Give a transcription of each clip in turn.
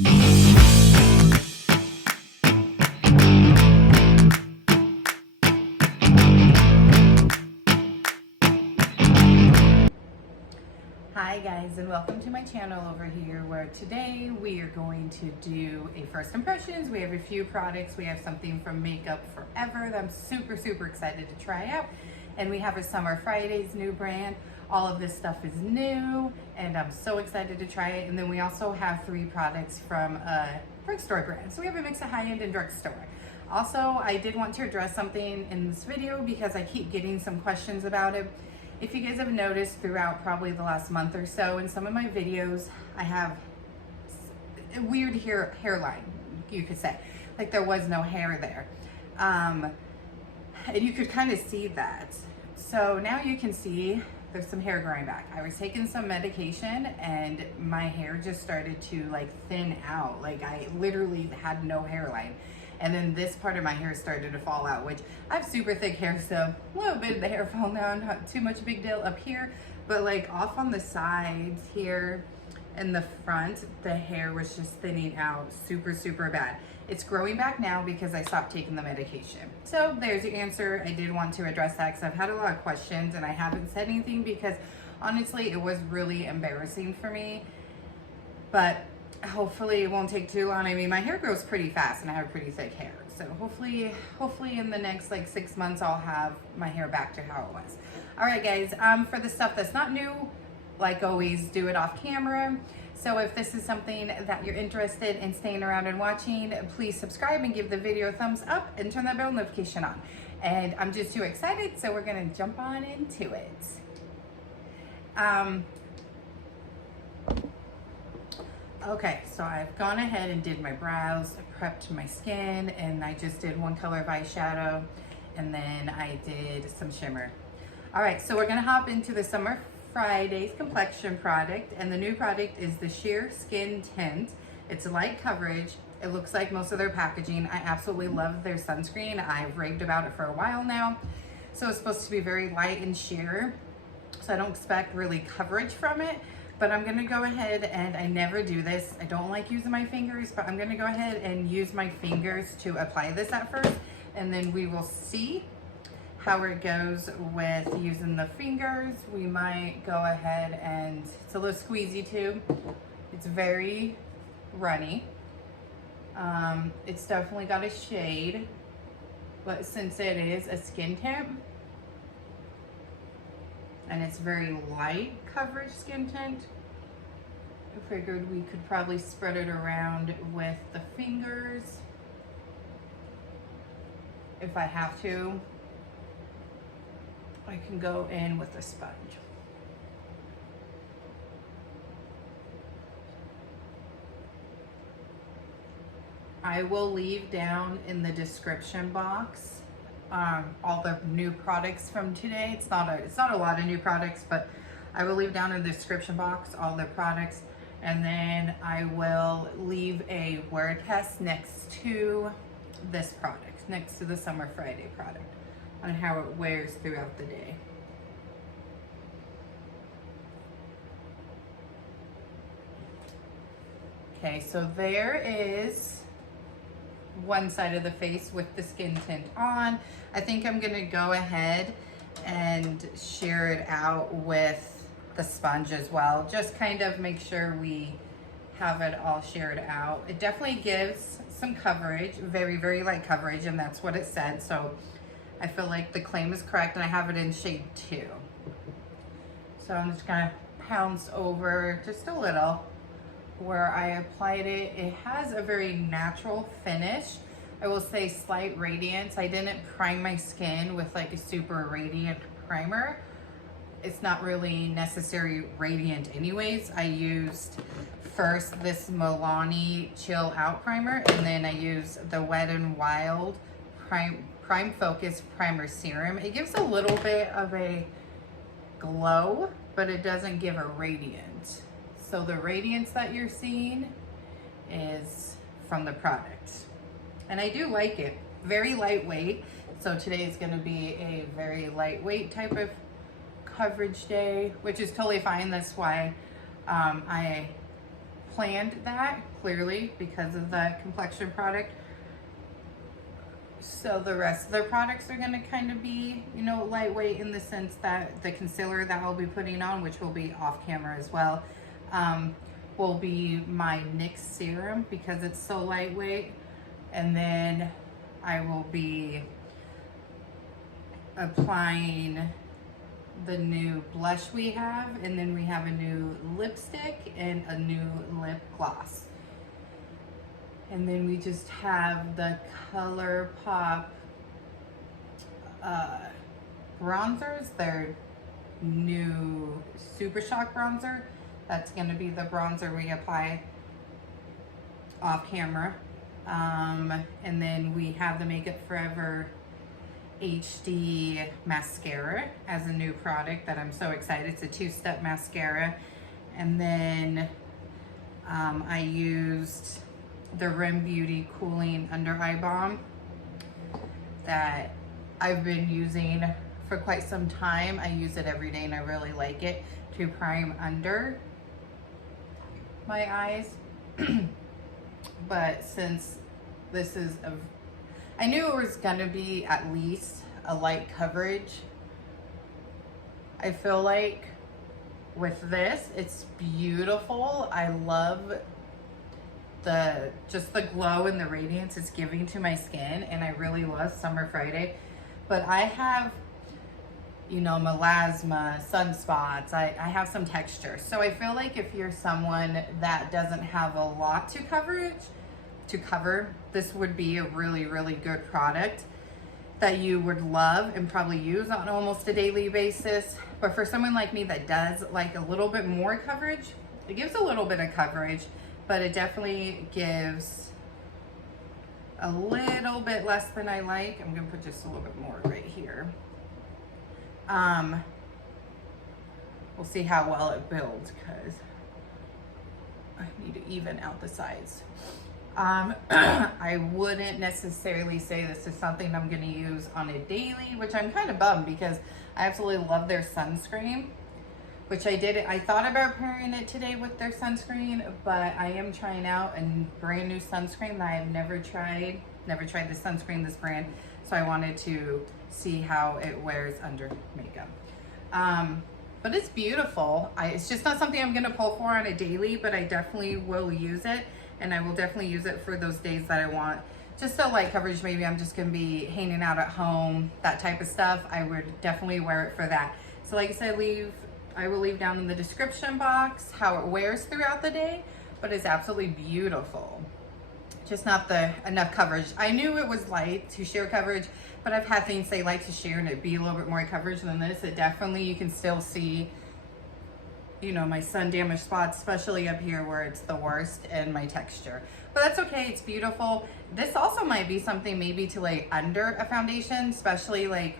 Hi guys, and welcome to my channel over here, where today we are going to do a first impressions. We have a few products. We have something from Makeup Forever that I'm super excited to try out, and we have a Summer Fridays new brand. All of this stuff is new and I'm so excited to try it. And then we also have 3 products from a drugstore brand, so we have a mix of high-end and drugstore. Also, I did want to address something in this video because I keep getting some questions about it. If you guys have noticed throughout probably the last month or so, in some of my videos, I have a weird hairline, you could say. Like there was no hair there. And you could kind of see that. So now you can see there's some hair growing back. I was taking some medication and my hair just started to like thin out. Like I literally had no hairline. And then this part of my hair started to fall out, which I have super thick hair, so a little bit of the hair fall down, not too much big deal up here, but like off on the sides here and the front, the hair was just thinning out super bad. It's growing back now because I stopped taking the medication. So there's your answer. I did want to address that because I've had a lot of questions and I haven't said anything because honestly, it was really embarrassing for me, but hopefully it won't take too long. I mean, my hair grows pretty fast and I have pretty thick hair. So hopefully in the next like 6 months, I'll have my hair back to how it was. All right, guys, for the stuff that's not new, like always, do it off camera. So if this is something that you're interested in staying around and watching, please subscribe and give the video a thumbs up and turn that bell notification on. And I'm just too excited, so we're gonna jump on into it. Okay, so I've gone ahead and did my brows, I prepped my skin, and I just did one color of eyeshadow, and then I did some shimmer. All right, so we're gonna hop into the Summer Fridays complexion product, and the new product is the Sheer Skin Tint. It's a light coverage. It looks like most of their packaging. I absolutely love their sunscreen. I've raved about it for a while now. So it's supposed to be very light and sheer, so I don't expect really coverage from it. But I'm gonna go ahead, and I never do this. I don't like using my fingers, but I'm gonna go ahead and use my fingers to apply this at first, and then we will see how it goes with using the fingers. We might go ahead and, it's a little squeezy too. It's very runny. It's definitely got a shade, but since it is a skin tint, and it's very light coverage skin tint, I figured we could probably spread it around with the fingers if I have to. I can go in with a sponge. I will leave down in the description box all the new products from today. It's not a lot of new products, but I will leave down in the description box all the products, and then I will leave a wear test next to this product, next to the Summer Friday product, on how it wears throughout the day. Okay, so there is one side of the face with the skin tint on. I think I'm gonna go ahead and share it out with the sponge as well. Just kind of make sure we have it all shared out. It definitely gives some coverage, very light coverage, and that's what it said. So I feel like the claim is correct, and I have it in shade 2. So I'm just gonna pounce over just a little where I applied it. It has a very natural finish. I will say slight radiance. I didn't prime my skin with like a super radiant primer. It's not really necessary radiant anyways. I used first this Milani Chill Out Primer, and then I used the Wet n Wild Prime Focus Primer Serum. It gives a little bit of a glow, but it doesn't give a radiant. So the radiance that you're seeing is from the product. And I do like it. Very lightweight. So today is gonna be a very lightweight type of coverage day, which is totally fine. That's why I planned that, clearly, because of the complexion product. So the rest of the products are going to kind of be, you know, lightweight in the sense that the concealer that I'll be putting on, which will be off camera as well, will be my NYX serum because it's so lightweight. And then I will be applying the new blush we have, and then we have a new lipstick and a new lip gloss. And then we just have the ColourPop bronzers. They're new Super Shock bronzer. That's going to be the bronzer we apply off camera. And then we have the Makeup Forever HD mascara as a new product that I'm so excited. It's a two-step mascara. And then I used the Rim Beauty Cooling Under Eye Balm that I've been using for quite some time. I use it every day and I really like it to prime under my eyes. But since this is I knew it was gonna be at least a light coverage. I feel like with this, it's beautiful. I love just the glow and the radiance it's giving to my skin, and I really love Summer Friday. But I have, you know, melasma, sunspots. I have some texture. So I feel like if you're someone that doesn't have a lot to cover, this would be a really, really good product that you would love and probably use on almost a daily basis. But for someone like me that does like a little bit more coverage, it gives a little bit of coverage, but it definitely gives a little bit less than I like. I'm gonna put just a little bit more right here. We'll see how well it builds because I need to even out the sides. I wouldn't necessarily say this is something I'm going to use on a daily, which I'm kind of bummed because I absolutely love their sunscreen, which I thought about pairing it today with their sunscreen, but I am trying out a brand new sunscreen that I have never tried this sunscreen, this brand. So I wanted to see how it wears under makeup. But it's beautiful. It's just not something I'm going to pull for on a daily, but I definitely will use it. And I will definitely use it for those days that I want just a light coverage. Maybe I'm just gonna be hanging out at home, that type of stuff. I would definitely wear it for that. So like I said, I will leave down in the description box how it wears throughout the day, but it's absolutely beautiful. Just not enough coverage. I knew it was light to sheer coverage, but I've had things say light to sheer and it'd be a little bit more coverage than this. It definitely, you can still see, you know, my sun damaged spots, especially up here where it's the worst, and my texture. But that's okay, it's beautiful. This also might be something maybe to lay under a foundation, especially like,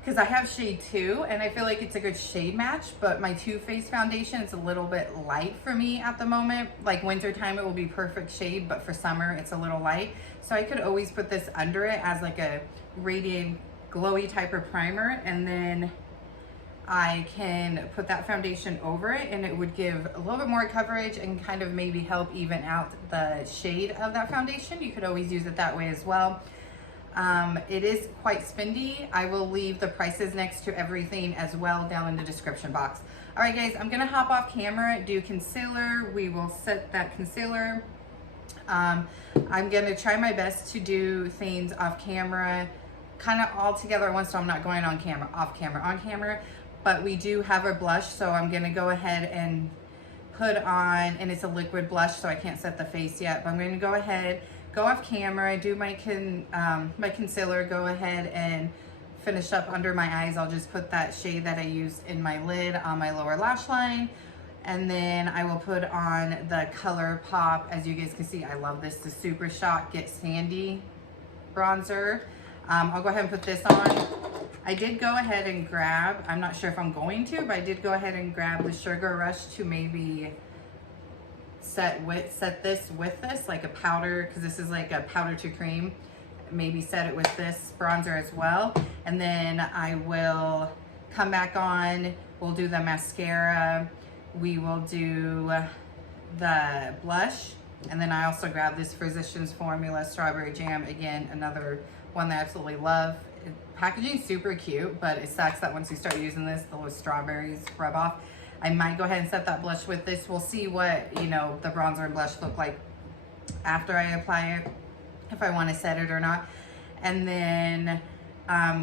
because I have shade 2 and I feel like it's a good shade match, but my Too Faced foundation is a little bit light for me at the moment. Like winter time it will be perfect shade, but for summer it's a little light. So I could always put this under it as like a radiant glowy type of primer, and then I can put that foundation over it and it would give a little bit more coverage and kind of maybe help even out the shade of that foundation. You could always use it that way as well. It is quite spendy. I will leave the prices next to everything as well down in the description box. All right guys, I'm gonna hop off camera, do concealer. We will set that concealer. I'm gonna try my best to do things off camera, kind of all together at once, so I'm not going on camera, off camera, on camera. But we do have a blush, so I'm gonna go ahead and put on, and it's a liquid blush, so I can't set the face yet, but I'm gonna go ahead, go off camera, do my concealer, go ahead and finish up under my eyes. I'll just put that shade that I used in my lid on my lower lash line, and then I will put on the ColourPop. As you guys can see, I love this, the Super Shock Get Sandy bronzer. I'll go ahead and put this on. I did go ahead and grab, I'm not sure if I'm going to, but I did go ahead and grab the Sugar Rush to maybe set this with this, like a powder, because this is like a powder to cream. Maybe set it with this bronzer as well. And then I will come back on, we'll do the mascara. We will do the blush. And then I also grabbed this Physicians Formula Strawberry Jam. Again, another one that I absolutely love. Packaging super cute, but it sucks that once you start using this, the strawberries rub off. I might go ahead and set that blush with this. We'll see what, you know, the bronzer and blush look like after I apply it, if I want to set it or not. And then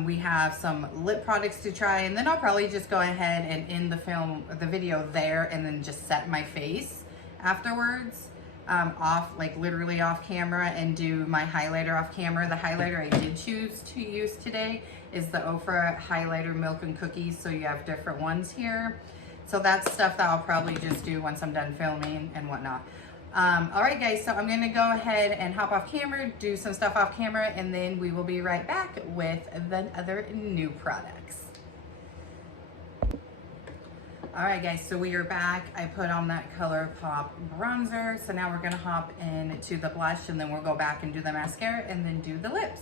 we have some lip products to try, and then I'll probably just go ahead and end the video there, and then just set my face afterwards. Off, like literally off camera, and do my highlighter off camera. The highlighter I did choose to use today is the Ofra Highlighter Milk and Cookies, so you have different ones here. So that's stuff that I'll probably just do once I'm done filming and whatnot. All right guys, so I'm gonna go ahead and hop off camera, do some stuff off camera, and then we will be right back with the other new products. All right guys, so we are back. I put on that ColourPop bronzer. So now we're gonna hop into the blush, and then we'll go back and do the mascara and then do the lips.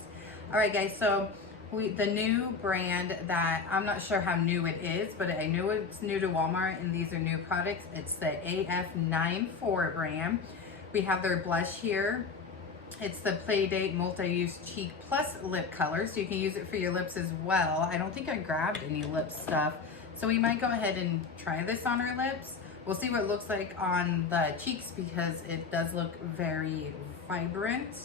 All right guys, so the new brand that I'm not sure how new it is, but I know it's new to Walmart, and these are new products. It's the AF94 brand. We have their blush here. It's the Playdate Multi-Use Cheek Plus Lip Color, so you can use it for your lips as well. I don't think I grabbed any lip stuff, so we might go ahead and try this on our lips. We'll see what it looks like on the cheeks, because it does look very vibrant.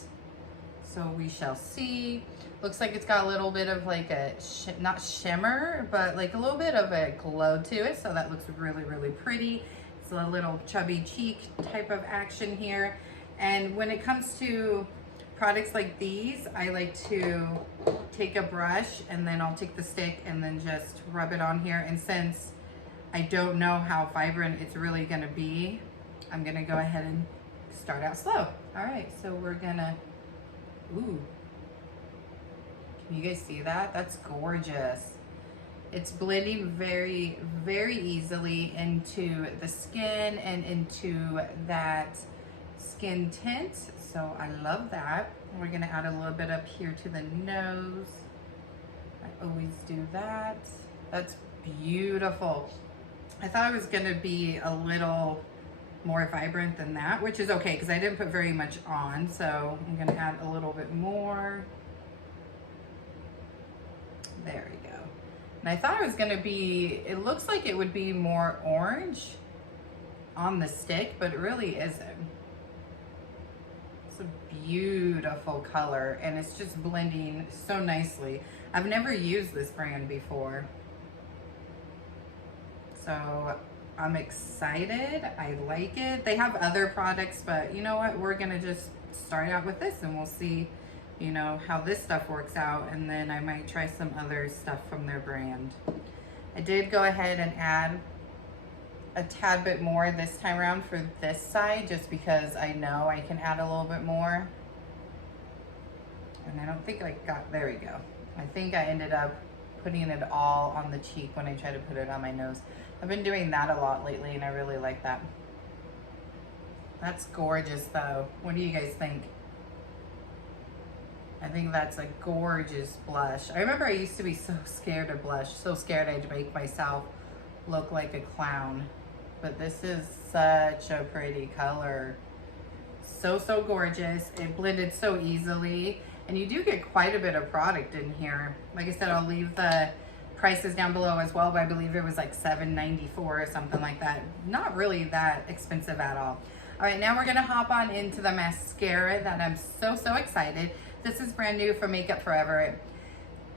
So we shall see. Looks like it's got a little bit of like a, not shimmer, but like a little bit of a glow to it. So that looks really, really pretty. It's a little chubby cheek type of action here. And when it comes to products like these, I like to take a brush, and then I'll take the stick and then just rub it on here. And since I don't know how vibrant it's really gonna be, I'm gonna go ahead and start out slow. All right, so we're gonna, ooh. Can you guys see that? That's gorgeous. It's blending very, very easily into the skin and into that skin tint. So I love that. We're gonna add a little bit up here to the nose. I always do that. That's beautiful. I thought it was gonna be a little more vibrant than that, which is okay because I didn't put very much on. So I'm gonna add a little bit more. There we go. And I thought it was gonna be, it looks like it would be more orange on the stick, but it really isn't. It's a beautiful color, and it's just blending so nicely. I've never used this brand before, so I'm excited. I like it. They have other products, but you know what? We're gonna just start out with this, and we'll see, you know, how this stuff works out, and then I might try some other stuff from their brand. I did go ahead and add a tad bit more this time around for this side, just because I know I can add a little bit more. And I don't think I got, there we go. I think I ended up putting it all on the cheek when I tried to put it on my nose. I've been doing that a lot lately, and I really like that. That's gorgeous though. What do you guys think? I think that's a gorgeous blush. I remember I used to be so scared of blush, so scared I'd make myself look like a clown. But this is such a pretty color. So, so gorgeous. It blended so easily. And you do get quite a bit of product in here. Like I said, I'll leave the prices down below as well, but I believe it was like $7.94 or something like that. Not really that expensive at all. All right, now we're gonna hop on into the mascara that I'm so, so excited. This is brand new from Makeup Forever.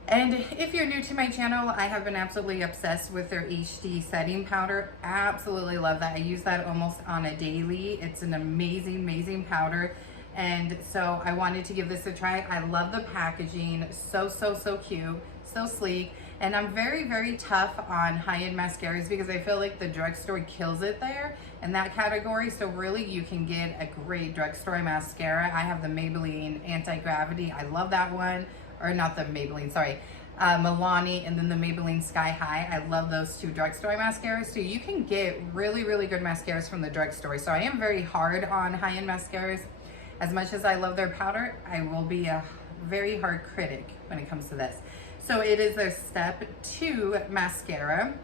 And if you're new to my channel, I have been absolutely obsessed with their HD setting powder. Absolutely love that. I use that almost on a daily. It's an amazing, amazing powder. And so I wanted to give this a try. I love the packaging. So, so, so cute, so sleek. And I'm very, very tough on high-end mascaras because I feel like the drugstore kills it there in that category. So really you can get a great drugstore mascara. I have the Maybelline Anti-Gravity. I love that one. Or not the Maybelline, sorry. Milani, and then the Maybelline Sky High. I love those two drugstore mascaras. So you can get really, really good mascaras from the drugstore. So I am very hard on high-end mascaras. As much as I love their powder, I will be a very hard critic when it comes to this. So it is their step 2 mascara.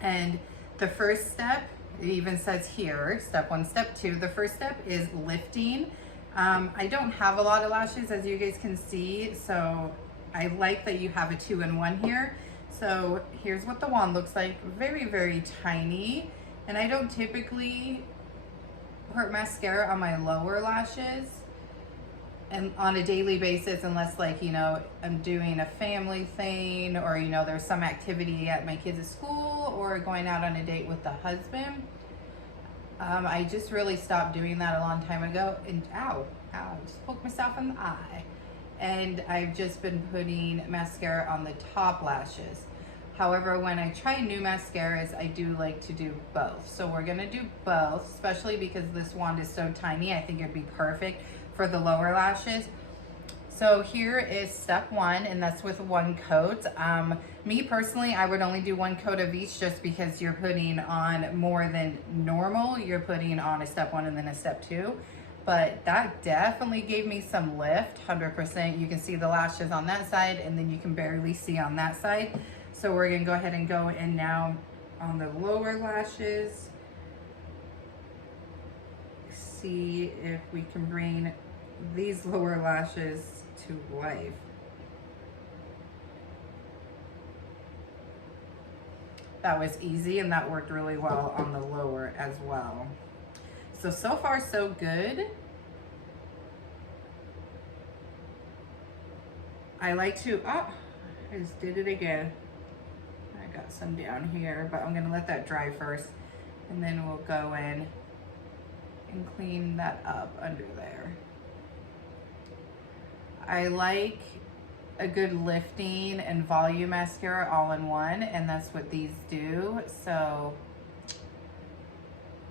And the first step It even says here, step 1, step 2. The first step is lifting. I don't have a lot of lashes, as you guys can see, so I like that you have a 2-in-1 here. So here's what the wand looks like. Very, very tiny. And I don't typically put mascara on my lower lashes and on a daily basis, unless, like, you know, I'm doing a family thing, or, you know, there's some activity at my kids' school, or going out on a date with the husband. I just really stopped doing that a long time ago, and ow, just poked myself in the eye. And I've just been putting mascara on the top lashes. However, when I try new mascaras, I do like to do both. So we're gonna do both, especially because this wand is so tiny. I think it'd be perfect for the lower lashes. So here is step 1, and that's with 1 coat. Me personally, I would only do 1 coat of each, just because you're putting on more than normal. You're putting on a step 1 and then a step 2. But that definitely gave me some lift, 100%. You can see the lashes on that side, and then you can barely see on that side. So we're gonna go ahead and go in now on the lower lashes. See if we can bring these lower lashes to life. That was easy, and that worked really well on the lower as well. So far so good. I like to, I just did it again. I got some down here, but I'm gonna let that dry first, and then we'll go in and clean that up under there. I like a good lifting and volume mascara all in one, and that's what these do. So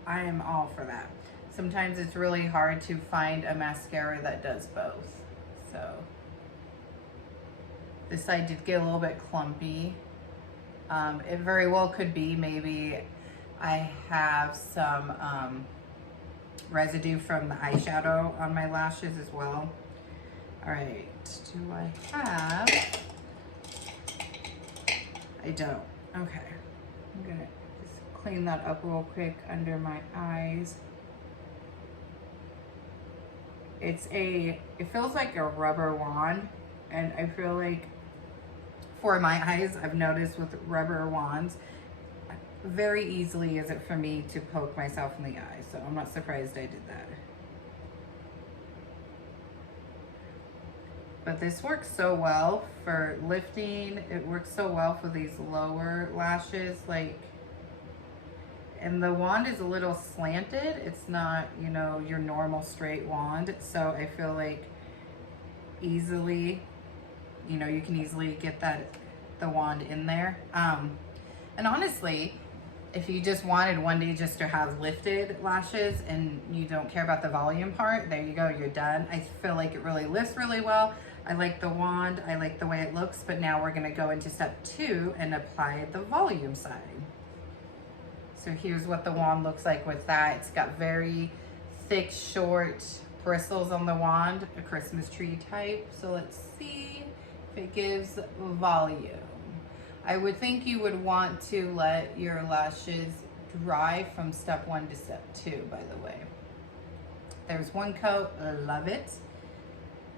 I am all for that. Sometimes it's really hard to find a mascara that does both. So this side did get a little bit clumpy. It very well could be maybe I have some residue from the eyeshadow on my lashes as well. All right, do I have? I don't. Okay, I'm gonna just clean that up real quick under my eyes. It feels like a rubber wand, and I feel like for my eyes, I've noticed with rubber wands, very easily is it for me to poke myself in the eye. So I'm not surprised I did that. But this works so well for lifting. It works so well for these lower lashes, like, and the wand is a little slanted. It's not, you know, your normal straight wand. So I feel like easily, you know, you can easily get the wand in there. And honestly, if you just wanted one day just to have lifted lashes and you don't care about the volume part, there you go, you're done. I feel like it really lifts really well. I like the wand, I like the way it looks, but now we're gonna go into step 2 and apply the volume side. So here's what the wand looks like with that. It's got very thick, short bristles on the wand, a Christmas tree type. So let's see if it gives volume. I would think you would want to let your lashes dry from step 1 to step 2, by the way. There's 1 coat, love it.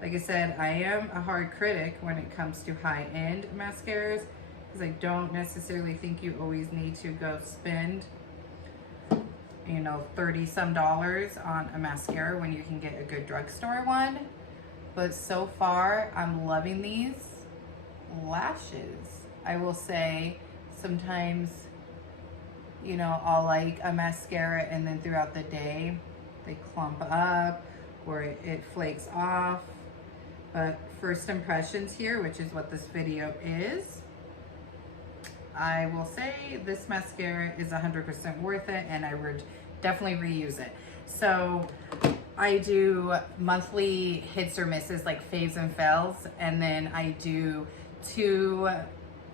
Like I said, I am a hard critic when it comes to high-end mascaras, because I don't necessarily think you always need to go spend, you know, $30-some on a mascara when you can get a good drugstore one. But so far, I'm loving these lashes. I will say sometimes, you know, I'll like a mascara and then throughout the day they clump up or it flakes off. But first impressions here, which is what this video is, I will say this mascara is 100% worth it, and I would definitely reuse it. So I do monthly hits or misses, like faves and fails, and then I do 2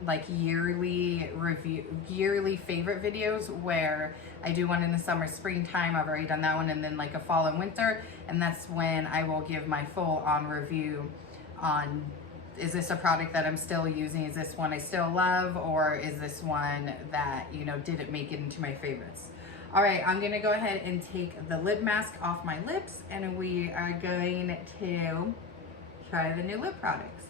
like yearly favorite videos where I do one in the summer, springtime. I've already done that one, and then like a fall and winter, and that's when I will give my full on review on, is this a product that I'm still using? Is this one I still love? Or is this one that, you know, didn't make it into my favorites? All right, I'm gonna go ahead and take the lip mask off my lips, and we are going to try the new lip products.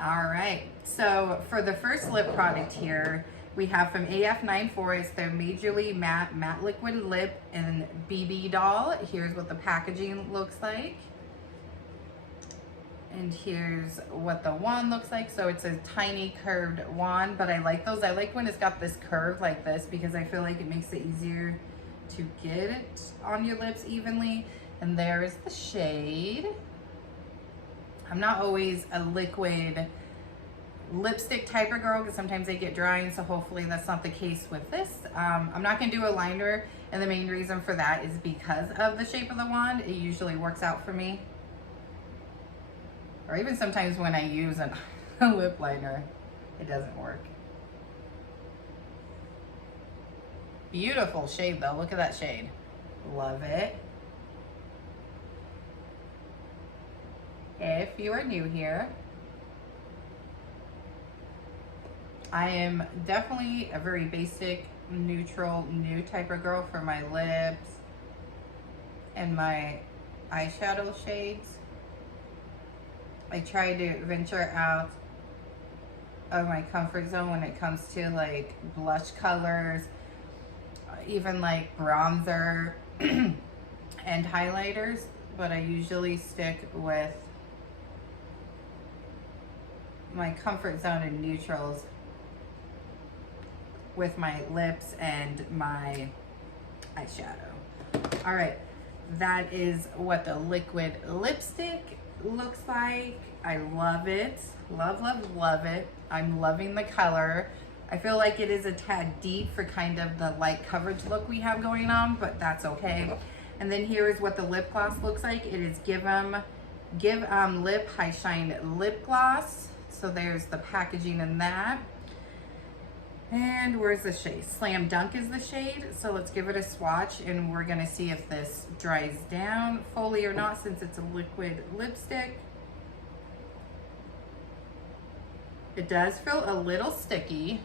All right, so for the first lip product here, we have from AF94, it's their Majorly Matte Liquid Lip in BB Doll. Here's what the packaging looks like. And here's what the wand looks like. So it's a tiny curved wand, but I like those. I like when it's got this curve like this because I feel like it makes it easier to get it on your lips evenly. And there is the shade. I'm not always a liquid lipstick type of girl because sometimes they get drying, so hopefully that's not the case with this. I'm not gonna do a liner, and the main reason for that is because of the shape of the wand. It usually works out for me. Or even sometimes when I use a lip liner, it doesn't work. Beautiful shade though, look at that shade. Love it. If you are new here, I am definitely a very basic, neutral, nude type of girl for my lips and my eyeshadow shades. I try to venture out of my comfort zone when it comes to like blush colors, even like bronzer and highlighters, but I usually stick with my comfort zone and neutrals with my lips and my eyeshadow. All right, that is what the liquid lipstick looks like. I love it. Love, love, love it. I'm loving the color. I feel like it is a tad deep for kind of the light coverage look we have going on, but that's okay. And then here is what the lip gloss looks like. It is Give Lip High Shine Lip Gloss. So there's the packaging in that. And where's the shade? Slam Dunk is the shade. So let's give it a swatch and we're gonna see if this dries down fully or not since it's a liquid lipstick. It does feel a little sticky,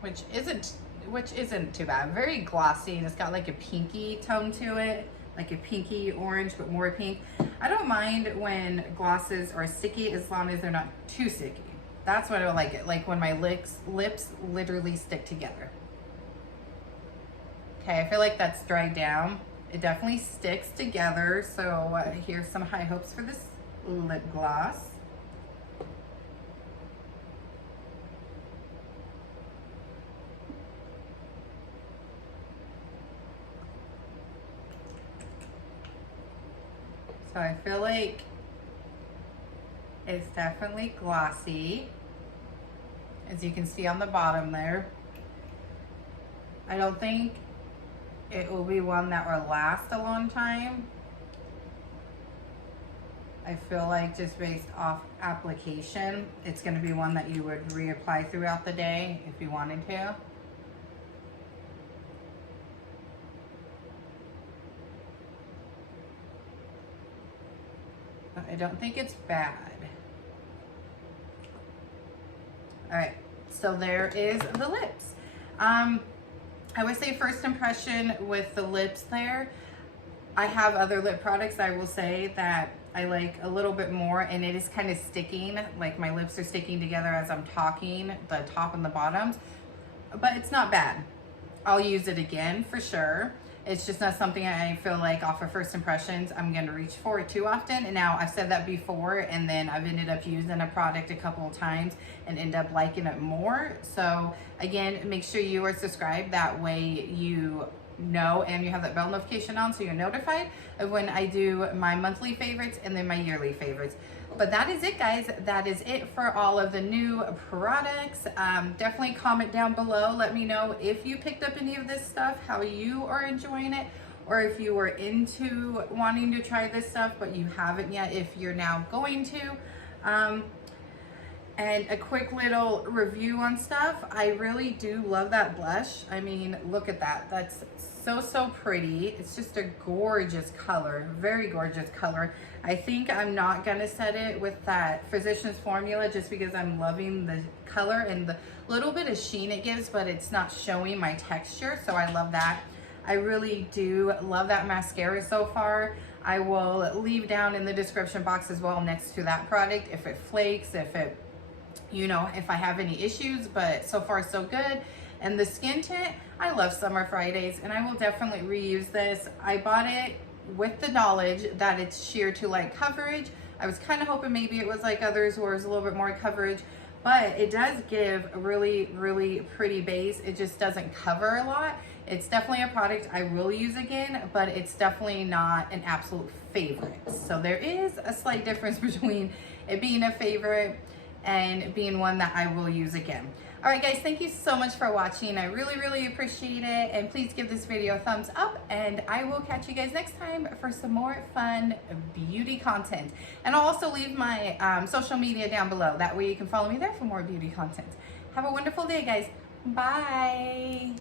which isn't too bad. Very glossy, and it's got like a pinky tone to it, like a pinky orange, but more pink. I don't mind when glosses are sticky as long as they're not too sticky. That's when I like it, like when my lips literally stick together. Okay, I feel like that's dried down. It definitely sticks together, so here's some high hopes for this lip gloss. So I feel like it's definitely glossy, as you can see on the bottom there. I don't think it will be one that will last a long time. I feel like just based off application, it's going to be one that you would reapply throughout the day if you wanted to. But I don't think it's bad. All right, so there is the lips. I would say first impression with the lips there. I have other lip products I will say that I like a little bit more, and it is kind of sticking, like my lips are sticking together as I'm talking, the top and the bottoms, but it's not bad. I'll use it again for sure. It's just not something I feel like off of first impressions I'm going to reach for too often. And now I've said that before, and then I've ended up using a product a couple of times and end up liking it more. So again, make sure you are subscribed. That way you know, and you have that bell notification on so you're notified of when I do my monthly favorites and then my yearly favorites. But that is it, guys. That is it for all of the new products. Definitely comment down below. Let me know if you picked up any of this stuff, how you are enjoying it, or if you were into wanting to try this stuff but you haven't yet, if you're now going to. And a quick little review on stuff. I really do love that blush. I mean, look at that. That's so pretty. It's just a gorgeous color, very gorgeous color. I think I'm not gonna set it with that Physicians Formula just because I'm loving the color and the little bit of sheen it gives, but it's not showing my texture, so I love that. I really do love that mascara so far. I will leave down in the description box as well next to that product if it flakes, if it, you know, if I have any issues, but so far so good. And the skin tint, I love Summer Fridays and I will definitely reuse this. I bought it with the knowledge that it's sheer to light coverage. I was kind of hoping maybe it was like others where it's a little bit more coverage, but it does give a really pretty base. It just doesn't cover a lot. It's definitely a product I will use again, but it's definitely not an absolute favorite. So there is a slight difference between it being a favorite and being one that I will use again. All right guys, thank you so much for watching. I really appreciate it. And please give this video a thumbs up and I will catch you guys next time for some more fun beauty content. And I'll also leave my social media down below. That way you can follow me there for more beauty content. Have a wonderful day guys. Bye.